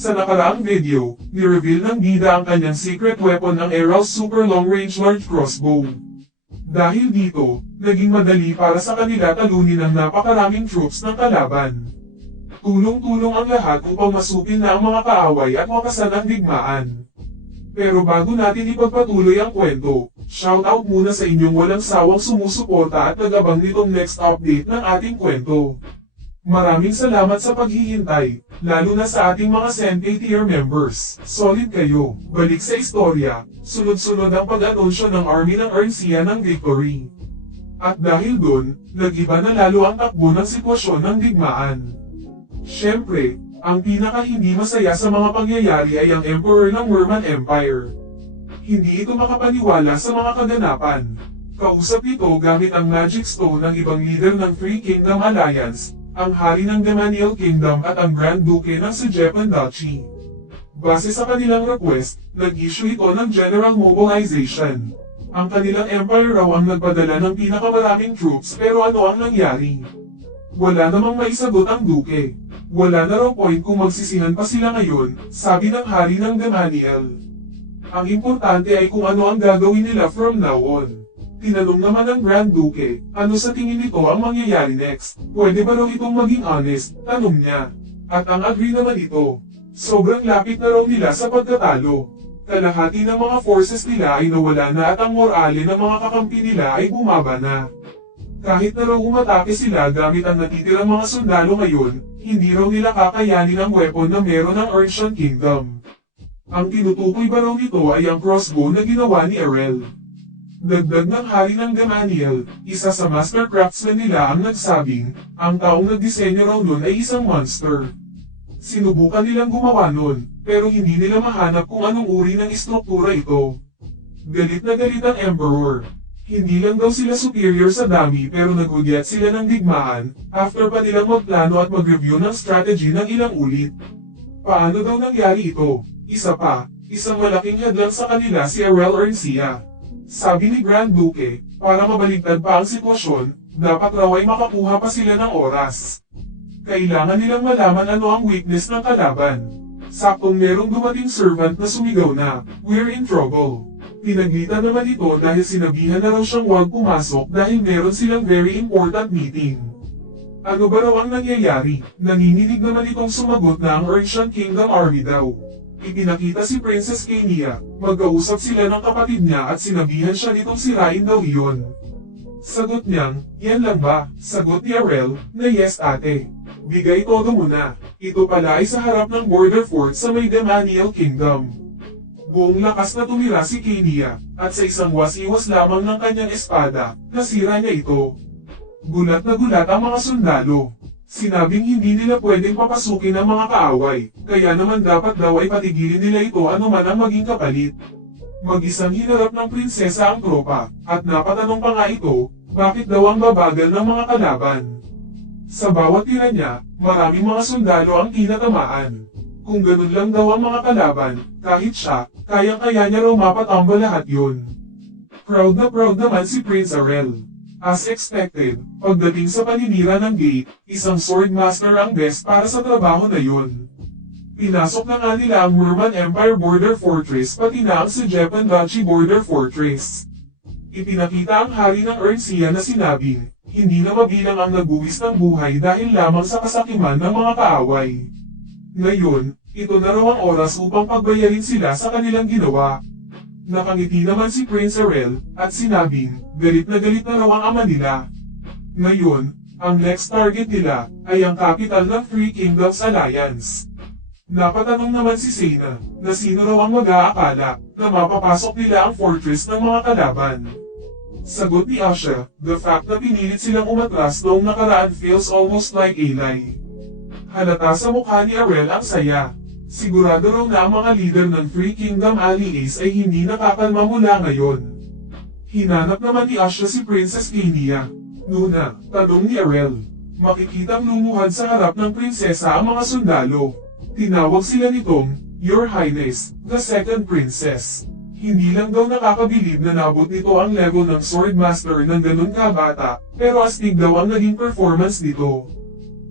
Sa nakaraang video, ni-reveal ng bida ang kanyang secret weapon ng Errol's Super Long Range Large Crossbow. Dahil dito, naging madali para sa kanila talunin ang napakaraming troops ng kalaban. Tulong-tulong ang lahat upang masupil na ang mga kaaway at wakasan ang digmaan. Pero bago natin ipagpatuloy ang kwento, shoutout muna sa inyong walang sawang sumusuporta at nag-abang nitong next update ng ating kwento. Maraming salamat sa paghihintay, lalo na sa ating mga Senpai tier members. Solid kayo. Balik sa istorya, sunod-sunod ang pag-anunsyo ng army ng Erncia ng victory. At dahil dun, nag-iba na lalo ang takbo ng sitwasyon ng digmaan. Siyempre, ang pinaka hindi masaya sa mga pangyayari ay ang Emperor ng Merman Empire. Hindi ito makapaniwala sa mga kaganapan. Kausap ito gamit ang Magic Stone ng ibang leader ng Three Kingdom Alliance, ang Hari ng Demaniel Kingdom at ang Grand Duke ng Sujepan Duchy. Base sa kanilang request, nag-issue ito ng General Mobilization. Ang kanilang empire raw ang nagpadala ng pinakamaraming troops pero ano ang nangyari? Wala namang maisagot ang Duke. Wala na raw point kung magsisihan pa sila ngayon, sabi ng Hari ng Demaniel. Ang importante ay kung ano ang gagawin nila from now on. Tinanong naman ng Grand Duke, ano sa tingin nito ang mangyayari next? Pwede ba raw itong maging honest? Tanong niya. At ang agree naman ito. Sobrang lapit na raw nila sa pagkatalo. Kalahati ng mga forces nila ay nawala na at ang morale ng mga kakampi nila ay bumaba na. Kahit na raw umatake sila gamit ang natitirang mga sundalo ngayon, hindi raw nila kakayanin ang weapon na meron ng Earthshan Kingdom. Ang tinutukoy ba raw nito ay ang crossbow na ginawa ni Errol. Dagdag ng Hari ng Demaniel, isa sa master craftsman nila ang nagsabing, ang taong nagdisenyo raw nun ay isang monster. Sinubukan nilang gumawa nun, pero hindi nila mahanap kung anong uri ng istruktura ito. Galit na galit ang Emperor. Hindi lang daw sila superior sa dami pero nagugyat sila ng digmaan, after pa nilang magplano at mag-review ng strategy ng ilang ulit. Paano daw nangyari ito? Isa pa, isang malaking hadlang sa kanila si Errol Erncia. Sabi ni Grand Duke, para mabaligtad pa ang sitwasyon, dapat raw ay makakuha pa sila ng oras. Kailangan nilang malaman ano ang weakness ng kalaban. Saktong merong dumating servant na sumigaw na, "We're in trouble." Pinaglitan naman ito dahil sinabihan na raw siyang huwag pumasok dahil meron silang very important meeting. Ano ba raw ang nangyayari? Nanginginig naman itong sumagot na ang Earthshan Kingdom Army daw. Ipinakita si Princess Kenia, magkausap sila ng kapatid niya at sinabihan siya nitong sirain daw iyon. Sagot niyang, yan lang ba? Sagot ni Errol, na yes ate. Bigay todo mo na. Ito pala ay sa harap ng border fort sa may Demaniel Kingdom. Buong lakas na tumira si Kenia, at sa isang wasiwas lamang ng kanyang espada, nasira niya ito. Gulat na gulat ang mga sundalo. Sinabing hindi nila pwedeng papasukin ang mga kaaway, kaya naman dapat daw ay patigilin nila ito anuman ang maging kapalit. Mag-isang hinarap ng prinsesa ang tropa, at napatanong pa nga ito, bakit daw ang babagal ng mga kalaban. Sa bawat tira niya, maraming mga sundalo ang tinatamaan. Kung ganun lang daw ang mga kalaban, kahit siya, kayang-kaya niya raw mapatambal lahat yun. Proud na proud naman si Prince Errol. As expected, pagdating sa paninira ng gate, isang swordmaster ang best para sa trabaho na yun. Pinasok na nga nila ang Merman Empire Border Fortress pati na ang Sujepan Duchy Border Fortress. Ipinakita ang Hari ng Erncia na sinabing, hindi na mabilang ang nagbuwis ng buhay dahil lamang sa kasakiman ng mga kaaway. Ngayon, ito na raw ang oras upang pagbayarin sila sa kanilang ginawa. Nakangiti naman si Prince Errol, at sinabing, galit na raw ang ama nila. Ngayon, ang next target nila, ay ang capital ng Three Kingdoms Alliance. Napatanong naman si Sena, na sino raw ang mag-aakala, na mapapasok nila ang fortress ng mga kalaban. Sagot ni Asha, the fact na pinilit silang umatras noong nakaraan feels almost like a lie. Halata sa mukha ni Errol ang saya. Sigurado raw na ang mga leader ng Three Kingdom Allies ay hindi nakakalma mula ngayon. Hinanap naman ni Asha si Princess Kenia. Nuna, tanong ni Errol. Makikitang lumuhan sa harap ng prinsesa ang mga sundalo. Tinawag sila nitong, Your Highness, the Second Princess. Hindi lang daw nakakabilib na nabot nito ang level ng Swordmaster ng ganun kabata, pero astig daw ang naging performance nito.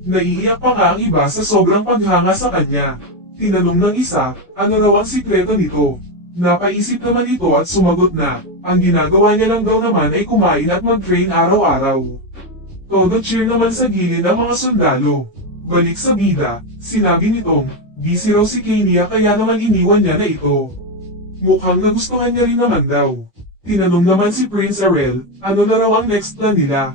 Naiiyak pa nga ang iba sa sobrang paghanga sa kanya. Tinanong ng isa, ano raw ang sikreto nito? Napaisip naman ito at sumagot na, ang ginagawa niya lang daw naman ay kumain at mag-train araw-araw. Todo cheer naman sa gilid ang mga sundalo. Balik sa bida, sinabi nitong, busy raw si Kenya kaya naman iniwan niya na ito. Mukhang nagustuhan niya rin naman daw. Tinanong naman si Prince Arel, ano na raw ang next plan nila?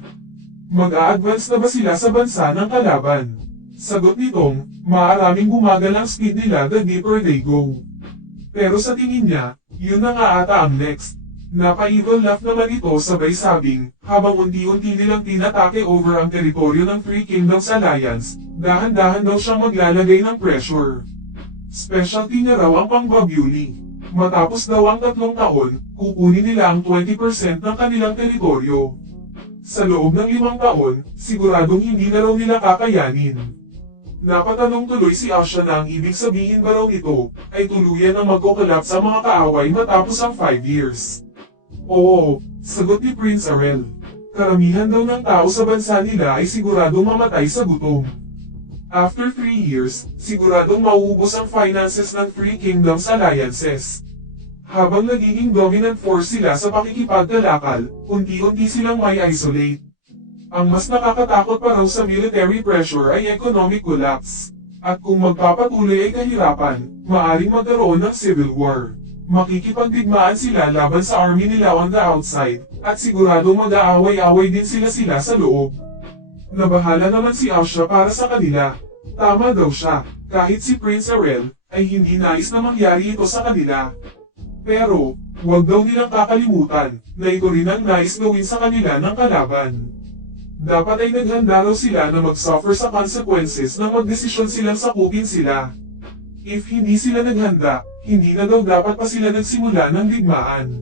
Mag-a-advance na ba sila sa bansa ng kalaban? Sagot nitong, maaaraming bumagal ang speed nila the deeper they go. Pero sa tingin niya, yun na nga ata ang next. Napa-evil laugh naman ito sabay sabing, habang unti-unti nilang tinatake over ang teritoryo ng Three Kingdoms Alliance, dahan-dahan daw siyang maglalagay ng pressure. Specialty niya raw ang pangbabuli. Matapos daw ang 3 taon, kukunin nila ang 20% ng kanilang teritoryo. Sa loob ng 5 taon, siguradong hindi na raw nila kakayanin. Napatanong tuloy si Asha na ang ibig sabihin ba raw nito, ay tuluyan ang magko-collapse sa mga kaaway matapos ang 5 years. Oo, sagot ni Prince Arel. Karamihan daw ng tao sa bansa nila ay siguradong mamatay sa gutom. After 3 years, siguradong mauubos ang finances ng Three Kingdoms Alliances. Habang nagiging dominant force sila sa pakikipagkalakal, unti-unti silang may isolate. Ang mas nakakatakot pa raw sa military pressure ay economic collapse. At kung magpapatuloy ay kahirapan, maaring magkaroon ng civil war. Makikipagdigmaan sila laban sa army nila on the outside, at siguradong mag-aaway-away din sila sa loob. Nabahala naman si Asha para sa kanila. Tama daw siya, kahit si Prince Arel, ay hindi nais na mangyari ito sa kanila. Pero, huwag daw nilang kakalimutan, na ito rin ang nais gawin sa kanila ng kalaban. Dapat ay naghanda raw sila na mag-suffer sa consequences nang magdesisyon silang sakupin sila. If hindi sila naghanda, hindi na daw dapat pa sila nagsimula ng digmaan.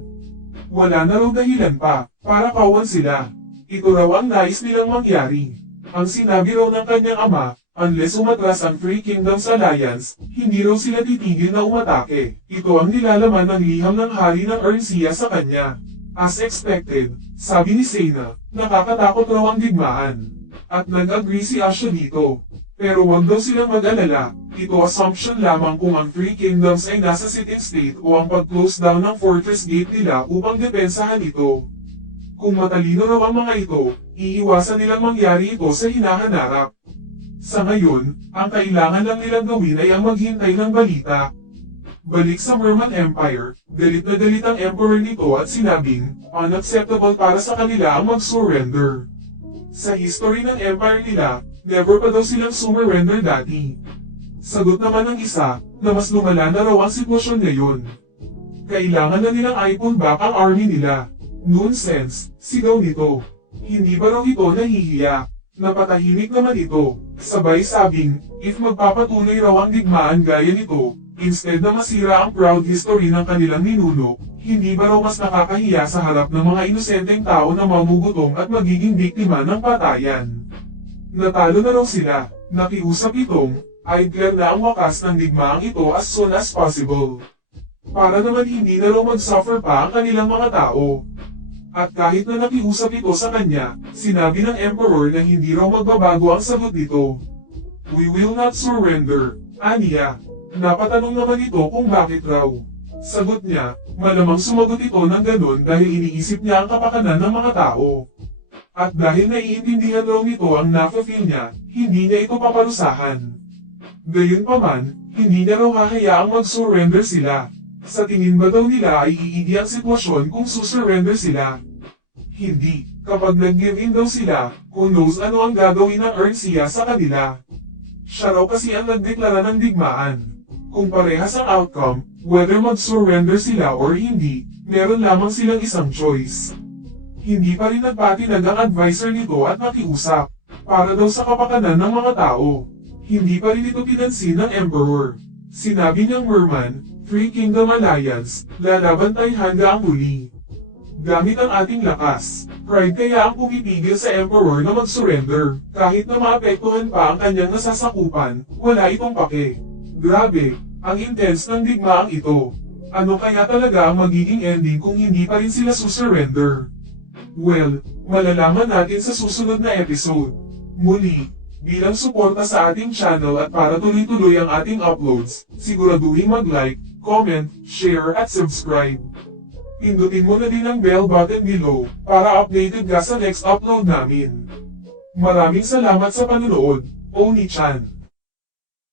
Wala na raw dahilan pa, para kawan sila. Ito raw ang nais nilang mangyari. Ang sinabi raw ng kanyang ama, unless umatras ang Three Kingdoms Alliance, hindi raw sila titigil na umatake. Ito ang nilalaman ng liham ng hari ng Erncia sa kanya. As expected, sabi ni Sena, nakakatakot raw ang digmaan. At nag-agree si Asha dito. Pero wag daw silang mag-alala, ito assumption lamang kung ang Three Kingdoms ay nasa sit-in state o ang pag-close down ng fortress gate nila upang depensahan ito. Kung matalino raw ang mga ito, iiwasan nilang mangyari ito sa hinahanap. Sa ngayon, ang kailangan lang nilang gawin ay ang maghintay ng balita. Balik sa Merman Empire, galit na galit ang emperor nito at sinabing, unacceptable para sa kanila ang mag-surrender. Sa history ng empire nila, never pa daw silang surrender dati. Sagot naman ng isa, na mas lumala na raw ang sitwasyon ngayon. Kailangan na nilang i-pull back ang army nila. Nonsense, sigaw nito. Hindi ba raw ito nahihiya? Napatahimik naman ito, sabay sabing, if magpapatuloy raw ang digmaan gaya nito, instead na masira ang proud history ng kanilang ninuno, hindi ba raw mas nakakahiya sa harap ng mga inosenteng tao na mamugutom at magiging biktima ng patayan? Natalo na raw sila, nakiusap itong, i-declare na ang wakas ng digmaang ito as soon as possible. Para naman hindi na raw mag-suffer pa ang kanilang mga tao. At kahit na nakiusap ito sa kanya, sinabi ng Emperor na hindi raw magbabago ang sagot nito. We will not surrender, aniya. Napatanong naman ito kung bakit raw. Sagot niya, malamang sumagot ito ng ganun dahil iniisip niya ang kapakanan ng mga tao. At dahil naiintindihan raw nito ang nafe-feel niya, hindi niya ito paparusahan. Gayunpaman, hindi niya raw hahayaang mag-surrender sila. Sa tingin ba daw nila ay iigi ang sitwasyon kung susurrender sila? Hindi, kapag nag-give in daw sila, who knows ano ang gagawin ng Erncia sa kanila. Siya raw kasi ang nagdeklara ng digmaan. Kung parehas ang outcome, whether mag-surrender sila or hindi, meron lamang silang isang choice. Hindi pa rin nagpatinag ang advisor nito at nakiusap, para daw sa kapakanan ng mga tao. Hindi pa rin ito pinansin ng Emperor. Sinabi niyang Merman, Three Kingdom Alliance, lalaban tayo hanggang muli. Gamit ang ating lakas, pride kaya ang pumipigil sa Emperor na mag-surrender, kahit na maapektuhan pa ang kanyang nasasakupan, wala itong pake. Grabe, ang intense ng digmaang ito. Ano kaya talaga ang magiging ending kung hindi pa rin sila susurrender? Well, malalaman natin sa susunod na episode. Muli, Bilang suporta sa ating channel at para tuloy-tuloy ang ating uploads, siguraduhin mag-like, comment, share at subscribe. Pindutin mo na din ang bell button below para updated ka sa next upload namin. Maraming salamat sa panonood, Oni-chan.